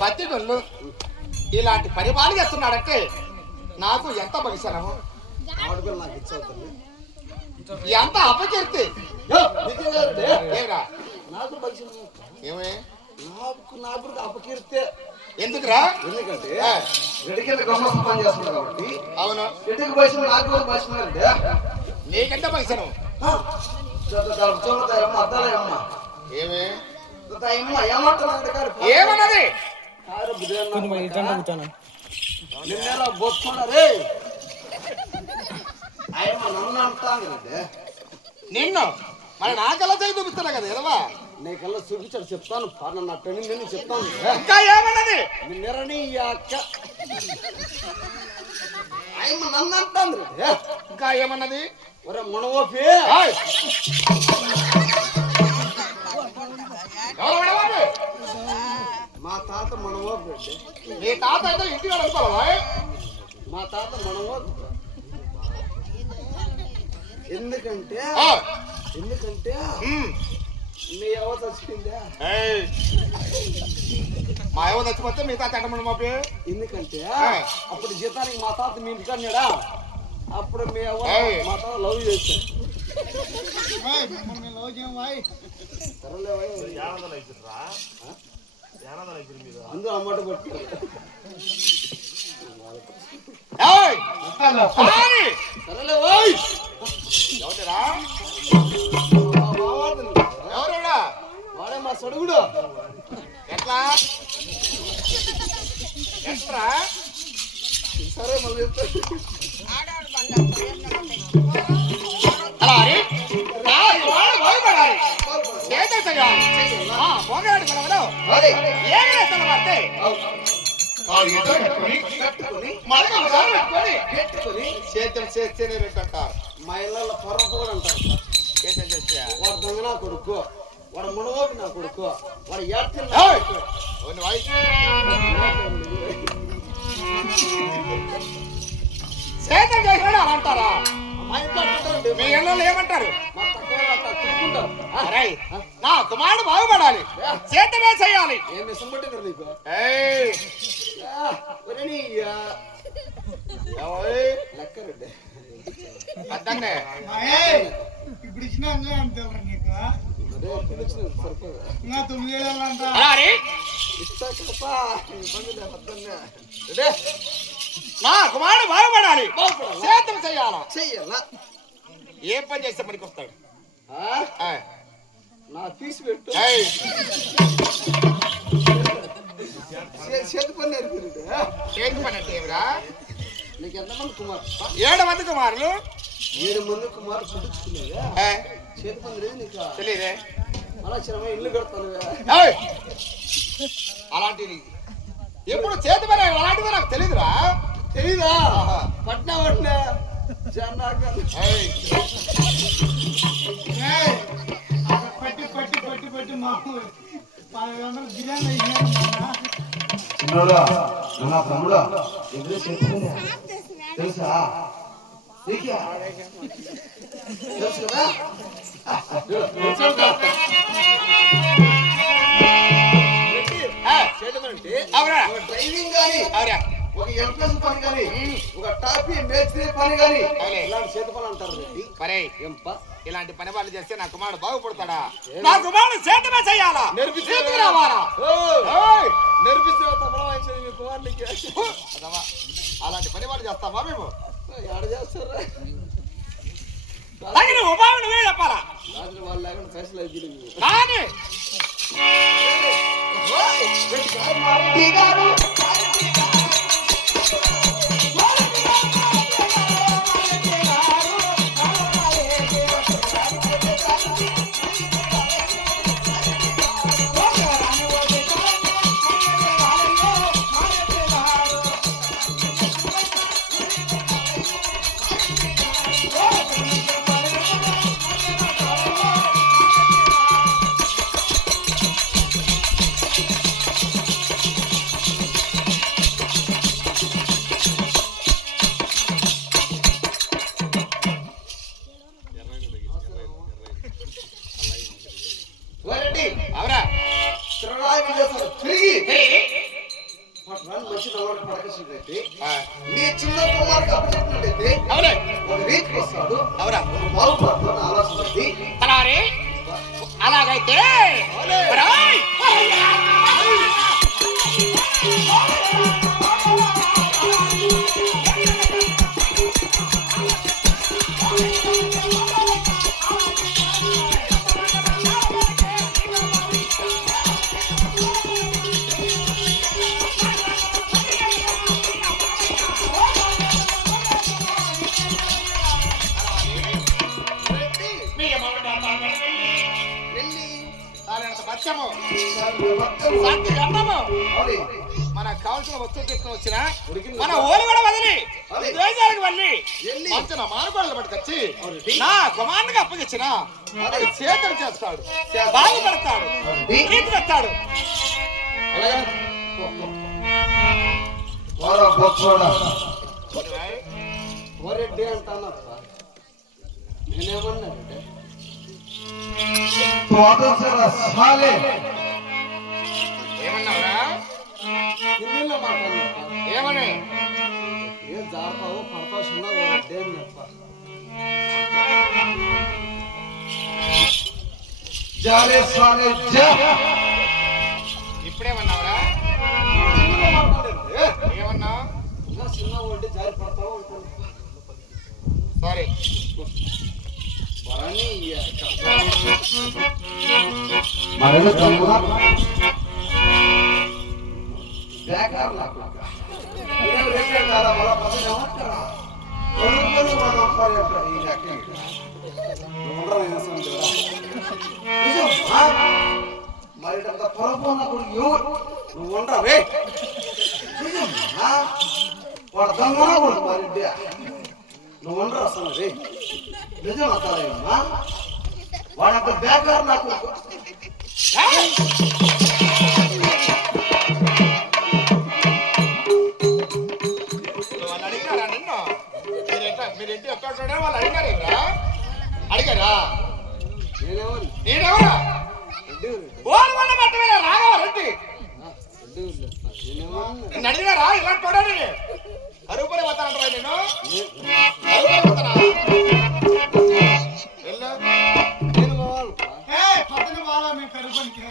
పత్తిగొల్లు ఇలాంటి పరిపాలన చేస్తున్నాడంటే నాకు ఎంత భవిష్యము ఎంత అపకీర్తి నాకు అపకీర్తే ఎందుకురా? ఎందుకంటే రెడ్డికి గొప్ప పని చేస్తున్నాడు కాబట్టి. అవును, రెడ్డికి పైసలు నాకు పైసలు నీకెంత పైసలు ఏమన్నది? నిన్న బొచ్చుకున్నారే నన్ను అంటాను నిన్ను మరి నాకెలా చేయి చూపిస్తున్నా కదా ఎదవా. నీకల్లా చూపించాడు చెప్తాను నా పెళ్లి నేను చెప్తాను. ఇంకా ఏమన్నది? నిన్నరని అక్క ఆయన నన్ను అంటాను. ఇంకా ఏమన్నది? ఒరే మునవోపి మా తాత మనవోపి. నీ తాత అయితే ఇంటికి అనుకోవా? మా తాత మనవోపి. ఎందుకంటే మీ ఎవరు చచ్చిపోయిందా? మా ఎవరు చచ్చిపోతే మీ తాత ఎట్టమని మాపి. ఎందుకంటే అప్పుడు జీతానికి మా తాత మీ ఇంటికి అన్నాడా, అప్పుడు మీ ఎవరు మా తాత లవ్ చేశాడు. అందరూ అమ్మట పట్టుకోవాలి. వాడే మా సడుగుడు. ఎట్లా ఎట్రా? సరే మళ్ళీ మా ఇళ్ళల్లో పొరపు కూడా అంటారు. వాడు దొంగ నా కొడుకు, వాడు మునవోపి నా కొడుకు, వాడు సేద్యం చేసినాడు అని అంటారా? మీ ఇళ్ళలో ఏమంటారు? నా కుమారుడు బాగుపడాలి, సేద్యమే చేయాలి. ఏమి సంబట్టింది నీకు? లెక్కరెడ్డి అద్దన్నే ఇప్పుడు ఇచ్చిన నీకు ఇంకా 9 ఏళ్ళు అంట. నా కుమారుడు బాగుపడాలి, సేద్యం చెయ్యాలా. ఏ పని చేస్తే పనికి వస్తాడు? నా తీసి పెట్టు. చేతి పని నేర్పింది. చేతి పని అంటే ఏమిరా? నీకు ఎంతమంది కుమారు? 7 మంది కుమారులు. 7 మంది కుమారు పుట్టించుకునేవా? చేతి పని లేదు నీకు? తెలియదే. అలా చిన్న ఇల్లు కడతాను. అలాంటిది ఎప్పుడు చేతి పని అలాంటిది నాకు తెలీదురా. తెలీదా? పట్నా పట్టి పట్టి పట్టి పట్టి మాకు 500 బిర్యానీ తమ్ముడు తెలుసా? తెలుసు కదా? డ్రైవింగ్ కానీ, ఒక ఎంప్లాయ్ పని కానీ, ఒక టాపీ మేస్త్రి పని కానీ ఇలాంటి చేతి పని అంటారు. ఇలాంటి పని వాళ్ళు చేస్తే నా కుమారుడు బాగుపడతాడా? నా కుమారుడు సేద్యమే చెయ్యాలా, నేర్పిస్తే తప్పడం వాయించేది మీ కుమారునికి. అలాంటి పని వాళ్ళు చేస్తామా మేము? ఎడ చేస్తారా? తగిన ఉపాయం నువ్వే చెప్పాలా. రాత్రి వాళ్ళు లేకుండా పైసలు అయిపోయింది. కానీ తిరిగి ఏ? పట్టణాన్ని మంచి నవ్వడానికి పడకేసినట్లయితే ఆ, నీ చిన్న కుమార్కి అప్పచెప్పినట్లయితే అవునే ఒక రీతికి వస్తాడు అవురా బాగుపడతాను ఆలోచించండి. అలాగే అలాగైతే రాయ్. మీ అమ్మగారు వెళ్ళి అలాంటి బచ్చము మొత్తం శాంతి గంధము అవునే. మనకు కావాల్సిన వస్తువులు తీసుకుని వచ్చిన ఉడికింది. మన ఓలు కూడా వదిలి అదే. దేశాలకు వెళ్ళి వెళ్ళి. మంచిన మానవాళ్ళ పట్టుకొచ్చి అవునండి. నా కుమారునికి అప్పగించిన అదే. చేతులు చేస్తాడు చేస్తాడు. బాగుపడతాడు అవునండి. నీతి తెస్తాడు అలాగే ఓరా బొచ్చోడా ఓరెడ్డి అంటానప్ప నేనేమన్నానంటే ఏమన్నావురా హిందీలో మాట్లాడినప్ప ఏమని ఏం జాడతావు పడతావు చిన్న ఓరెడ్డి అన్నప్ప జాలే సాలే జా ఇప్పుడేమన్నావురా హిందీలో మాట్లాడండి ఏమన్నా ఇంకా చిన్న ఓరెడ్డి జారి పడతావు అంటాను సారీ వరాని మరేదో కమ్మునా బేకార్ నాకు నేను రేపే కాదా మళ్ళా పదవి ఏమంటారా కొనుక్కొని మనం అప్పాలి ఈ లెక్క మరి అంత పొరపోనప్పుడు నువ్వు ఉండవే వాడు దొంగనా కూడా మరి నువ్వు ఉండరు అసలు రే నిజం అర్థమా వాడంత బేకార్ నాకు వాళ్ళు అడిగారా నిన్ను మీరేంటి ఎక్కడ వాళ్ళు అడిగారా అడిగారా నేనేమని నేనెవరా ఓరు వల్ల పట్టవేలా రాఘవ రెడ్డి నేనేమన్నా నిన్ను అడిగినారా ఇలాంటి చూడండి అరుపుని పోతానంటారా నేను అరుపుని పోతానా వెళ్ళు నేను పోవాలి ఏ పక్కన బాగా మేము కరుపనికి